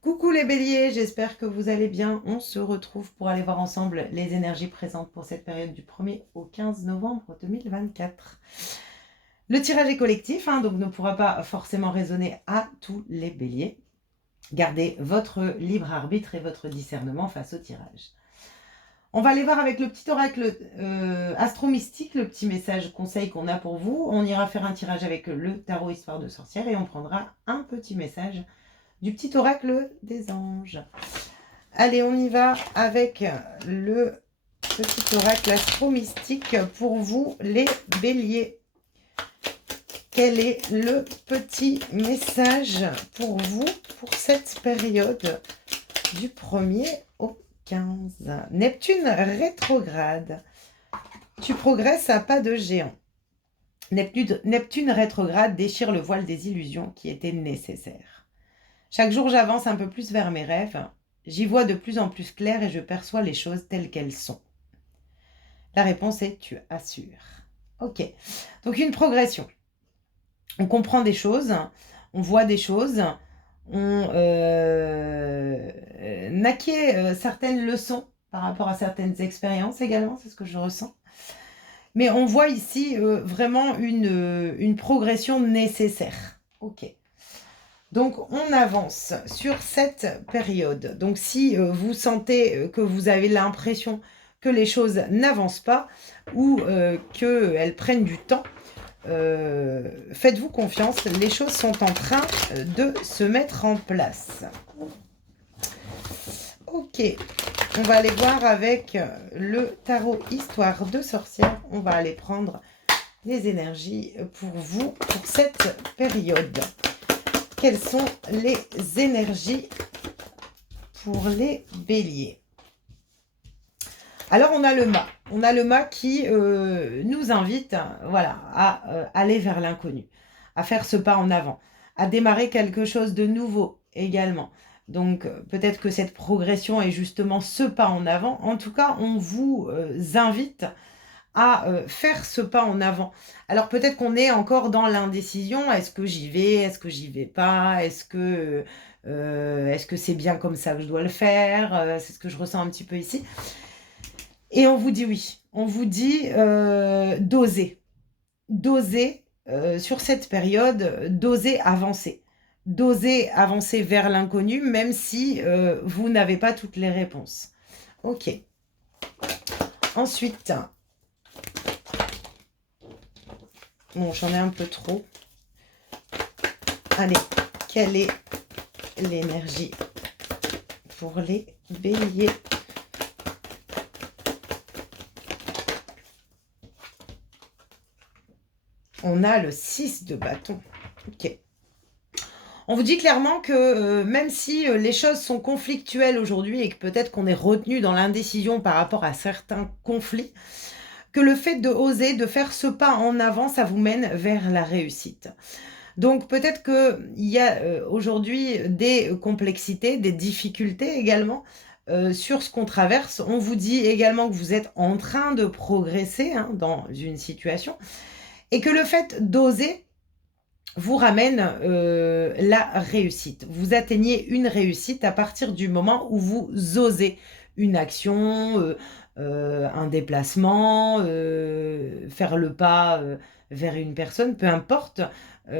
Coucou les béliers, j'espère que vous allez bien. On se retrouve pour aller voir ensemble les énergies présentes pour cette période du 1er au 15 novembre 2024. Le tirage est collectif, donc ne pourra pas forcément résonner à tous les béliers. Gardez votre libre arbitre et votre discernement face au tirage. On va aller voir avec le petit oracle astro-mystique, le petit message conseil qu'on a pour vous. On ira faire un tirage avec le tarot histoire de sorcière et on prendra un petit message du petit oracle des anges. Allez, on y va avec le petit oracle astro-mystique pour vous, les béliers. Quel est le petit message pour vous pour cette période du 1er au 15? Neptune rétrograde. Tu progresses à pas de géant. Neptune rétrograde déchire le voile des illusions qui étaient nécessaires. Chaque jour, j'avance un peu plus vers mes rêves. J'y vois de plus en plus clair et je perçois les choses telles qu'elles sont. La réponse est tu assures. Ok. Donc une progression. On comprend des choses, on voit des choses, on acquiert certaines leçons par rapport à certaines expériences également, c'est ce que je ressens. Mais on voit ici vraiment une progression nécessaire. Ok. Donc, on avance sur cette période. Donc, si vous sentez que vous avez l'impression que les choses n'avancent pas ou qu'elles prennent du temps, faites-vous confiance. Les choses sont en train de se mettre en place. Ok, on va aller voir avec le tarot Histoire de sorcière. On va aller prendre les énergies pour vous pour cette période. Quelles sont les énergies pour les béliers? Alors, on a le mât. On a le mât qui nous invite à aller vers l'inconnu, à faire ce pas en avant, à démarrer quelque chose de nouveau également. Donc, peut-être que cette progression est justement ce pas en avant. En tout cas, on vous invite à faire ce pas en avant. Alors peut-être qu'on est encore dans l'indécision. Est-ce que j'y vais? Est-ce que j'y vais pas? Est-ce que c'est bien comme ça que je dois le faire? C'est ce que je ressens un petit peu ici. Et on vous dit oui. On vous dit d'oser. D'oser sur cette période, d'oser avancer. D'oser avancer vers l'inconnu, même si vous n'avez pas toutes les réponses. Ok. Ensuite, bon, j'en ai un peu trop. Allez, quelle est l'énergie pour les béliers? On a le 6 de bâton. Ok. On vous dit clairement que même si les choses sont conflictuelles aujourd'hui et que peut-être qu'on est retenu dans l'indécision par rapport à certains conflits, que le fait de oser, de faire ce pas en avant, ça vous mène vers la réussite. Donc peut-être qu'il y a aujourd'hui des complexités, des difficultés également sur ce qu'on traverse. On vous dit également que vous êtes en train de progresser dans une situation et que le fait d'oser vous ramène la réussite. Vous atteignez une réussite à partir du moment où vous osez une action, un déplacement, faire le pas vers une personne, peu importe,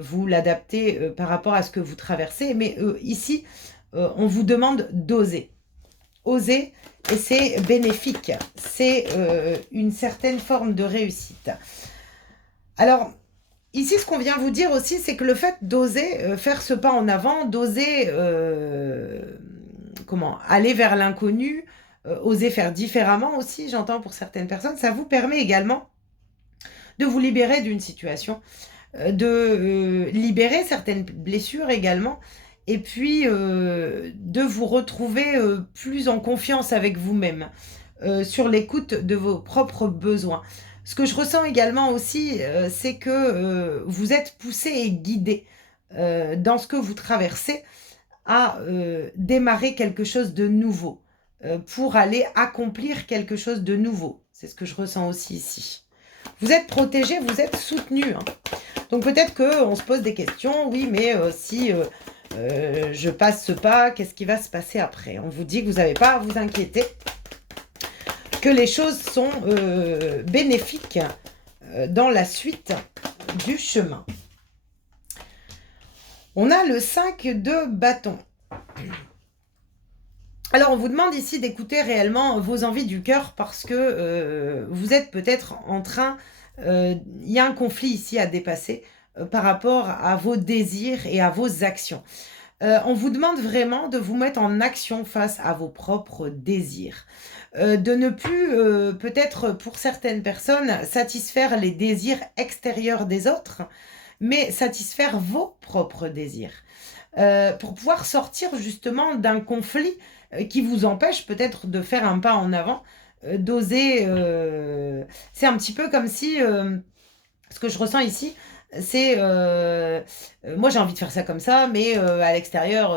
vous l'adaptez par rapport à ce que vous traversez. Mais ici, on vous demande d'oser. Oser, et c'est bénéfique. C'est une certaine forme de réussite. Alors, ici, ce qu'on vient vous dire aussi, c'est que le fait d'oser faire ce pas en avant, d'oser aller vers l'inconnu, oser faire différemment aussi, j'entends pour certaines personnes, ça vous permet également de vous libérer d'une situation, de libérer certaines blessures également, et puis de vous retrouver plus en confiance avec vous-même, sur l'écoute de vos propres besoins. Ce que je ressens également aussi, c'est que vous êtes poussé et guidé dans ce que vous traversez à démarrer quelque chose de nouveau, pour aller accomplir quelque chose de nouveau. C'est ce que je ressens aussi ici. Vous êtes protégé, vous êtes soutenu. Donc peut-être qu'on se pose des questions, oui, mais si je passe ce pas, qu'est-ce qui va se passer après? On vous dit que vous n'avez pas à vous inquiéter, que les choses sont bénéfiques dans la suite du chemin. On a le 5 de bâton. Alors, on vous demande ici d'écouter réellement vos envies du cœur parce que vous êtes peut-être en train... Il y a un conflit ici à dépasser par rapport à vos désirs et à vos actions. On vous demande vraiment de vous mettre en action face à vos propres désirs. De ne plus, peut-être pour certaines personnes, satisfaire les désirs extérieurs des autres, mais satisfaire vos propres désirs. Pour pouvoir sortir justement d'un conflit qui vous empêche peut-être de faire un pas en avant, d'oser... c'est un petit peu comme si... ce que je ressens ici, c'est... moi j'ai envie de faire ça comme ça, mais à l'extérieur,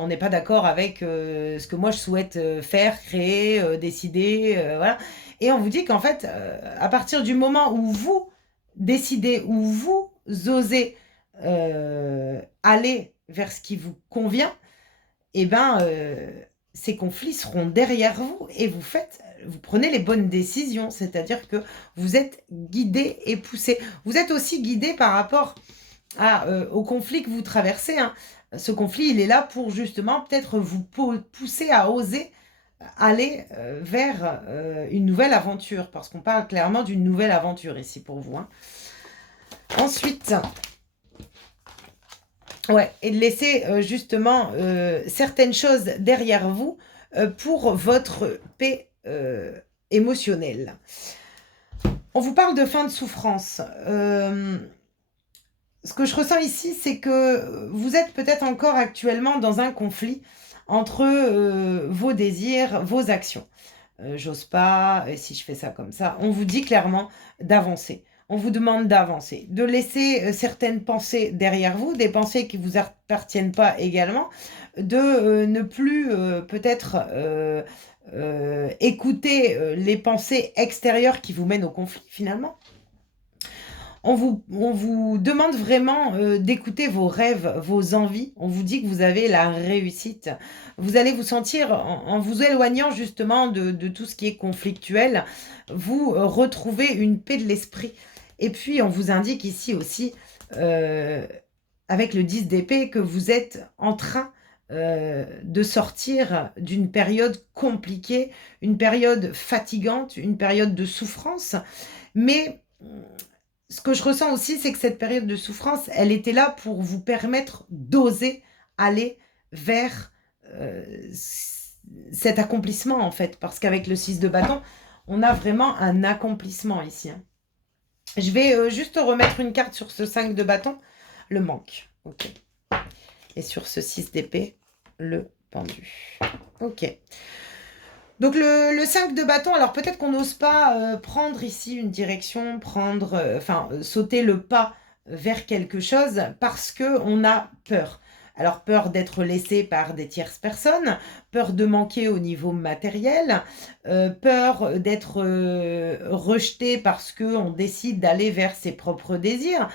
on n'est pas d'accord avec ce que moi je souhaite faire, créer, décider, voilà. Et on vous dit qu'en fait, à partir du moment où vous décidez, où vous osez aller vers ce qui vous convient, eh ben, ces conflits seront derrière vous et vous prenez les bonnes décisions, c'est-à-dire que vous êtes guidé et poussé. Vous êtes aussi guidé par rapport au conflit que vous traversez, hein. Ce conflit, il est là pour justement peut-être vous pousser à oser aller vers une nouvelle aventure, parce qu'on parle clairement d'une nouvelle aventure ici pour vous, hein. Ensuite... ouais, et de laisser justement certaines choses derrière vous pour votre paix émotionnelle. On vous parle de fin de souffrance. Ce que je ressens ici, c'est que vous êtes peut-être encore actuellement dans un conflit entre vos désirs, vos actions. J'ose pas, et si je fais ça comme ça, on vous dit clairement d'avancer. On vous demande d'avancer, de laisser certaines pensées derrière vous, des pensées qui ne vous appartiennent pas également, de ne plus peut-être écouter les pensées extérieures qui vous mènent au conflit finalement. On vous demande vraiment d'écouter vos rêves, vos envies. On vous dit que vous avez la réussite. Vous allez vous sentir, en vous éloignant justement de tout ce qui est conflictuel, vous retrouvez une paix de l'esprit. Et puis, on vous indique ici aussi, avec le 10 d'épée, que vous êtes en train de sortir d'une période compliquée, une période fatigante, une période de souffrance. Mais... ce que je ressens aussi, c'est que cette période de souffrance, elle était là pour vous permettre d'oser aller vers cet accomplissement, en fait. Parce qu'avec le 6 de bâton, on a vraiment un accomplissement ici, hein. Je vais juste remettre une carte sur ce 5 de bâton, le manque. Ok. Et sur ce 6 d'épée, le pendu. Ok. Donc le 5 de bâton, alors peut-être qu'on n'ose pas prendre ici une direction, sauter le pas vers quelque chose parce qu'on a peur. Alors peur d'être laissé par des tierces personnes, peur de manquer au niveau matériel, peur d'être rejeté parce qu'on décide d'aller vers ses propres désirs.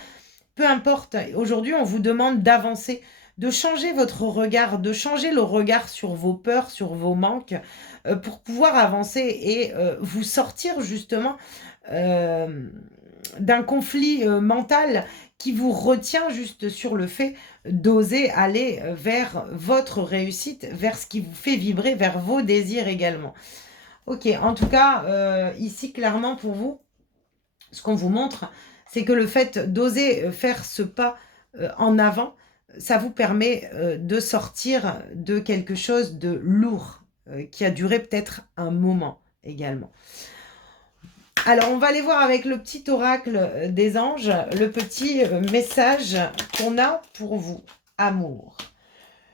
Peu importe, aujourd'hui on vous demande d'avancer, de changer votre regard, de changer le regard sur vos peurs, sur vos manques, pour pouvoir avancer et vous sortir justement d'un conflit mental qui vous retient juste sur le fait d'oser aller vers votre réussite, vers ce qui vous fait vibrer, vers vos désirs également. Ok, en tout cas, ici clairement pour vous, ce qu'on vous montre, c'est que le fait d'oser faire ce pas en avant, ça vous permet de sortir de quelque chose de lourd, qui a duré peut-être un moment également. Alors, on va aller voir avec le petit oracle des anges, le petit message qu'on a pour vous. Amour.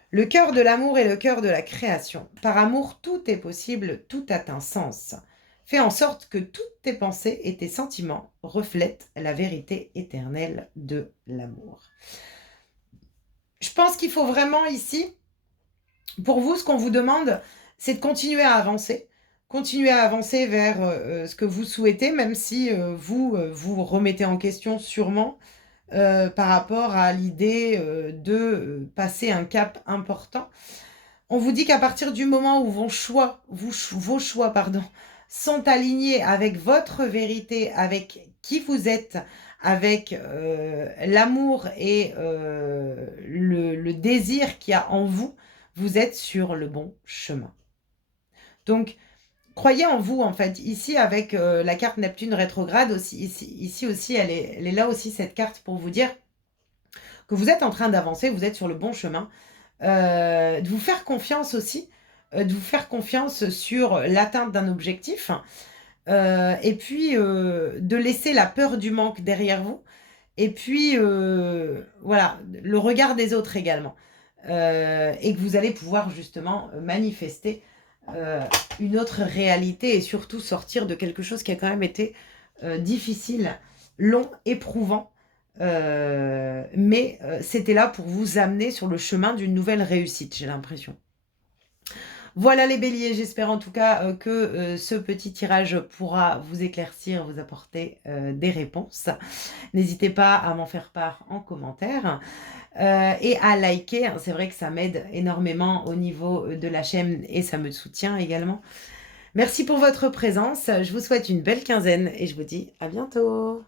Le cœur de l'amour est le cœur de la création. Par amour, tout est possible, tout a un sens. Fais en sorte que toutes tes pensées et tes sentiments reflètent la vérité éternelle de l'amour. Je pense qu'il faut vraiment ici, pour vous, ce qu'on vous demande, c'est de continuer à avancer. Continuer à avancer vers ce que vous souhaitez, même si vous vous remettez en question sûrement. par rapport à l'idée de passer un cap important. On vous dit qu'à partir du moment où vos choix, pardon, sont alignés avec votre vérité, avec qui vous êtes, avec l'amour et le désir qu'il y a en vous, vous êtes sur le bon chemin. Donc, croyez en vous, en fait. Ici, avec la carte Neptune rétrograde, aussi, ici aussi, elle est là aussi, cette carte, pour vous dire que vous êtes en train d'avancer, vous êtes sur le bon chemin. De vous faire confiance aussi, de vous faire confiance sur l'atteinte d'un objectif, et puis de laisser la peur du manque derrière vous, et puis voilà, le regard des autres également. Et que vous allez pouvoir justement manifester une autre réalité et surtout sortir de quelque chose qui a quand même été difficile, long, éprouvant. Mais c'était là pour vous amener sur le chemin d'une nouvelle réussite, j'ai l'impression. Voilà les béliers, j'espère en tout cas que ce petit tirage pourra vous éclaircir, vous apporter des réponses. N'hésitez pas à m'en faire part en commentaire et à liker, hein. C'est vrai que ça m'aide énormément au niveau de la chaîne et ça me soutient également. Merci pour votre présence, je vous souhaite une belle quinzaine et je vous dis à bientôt.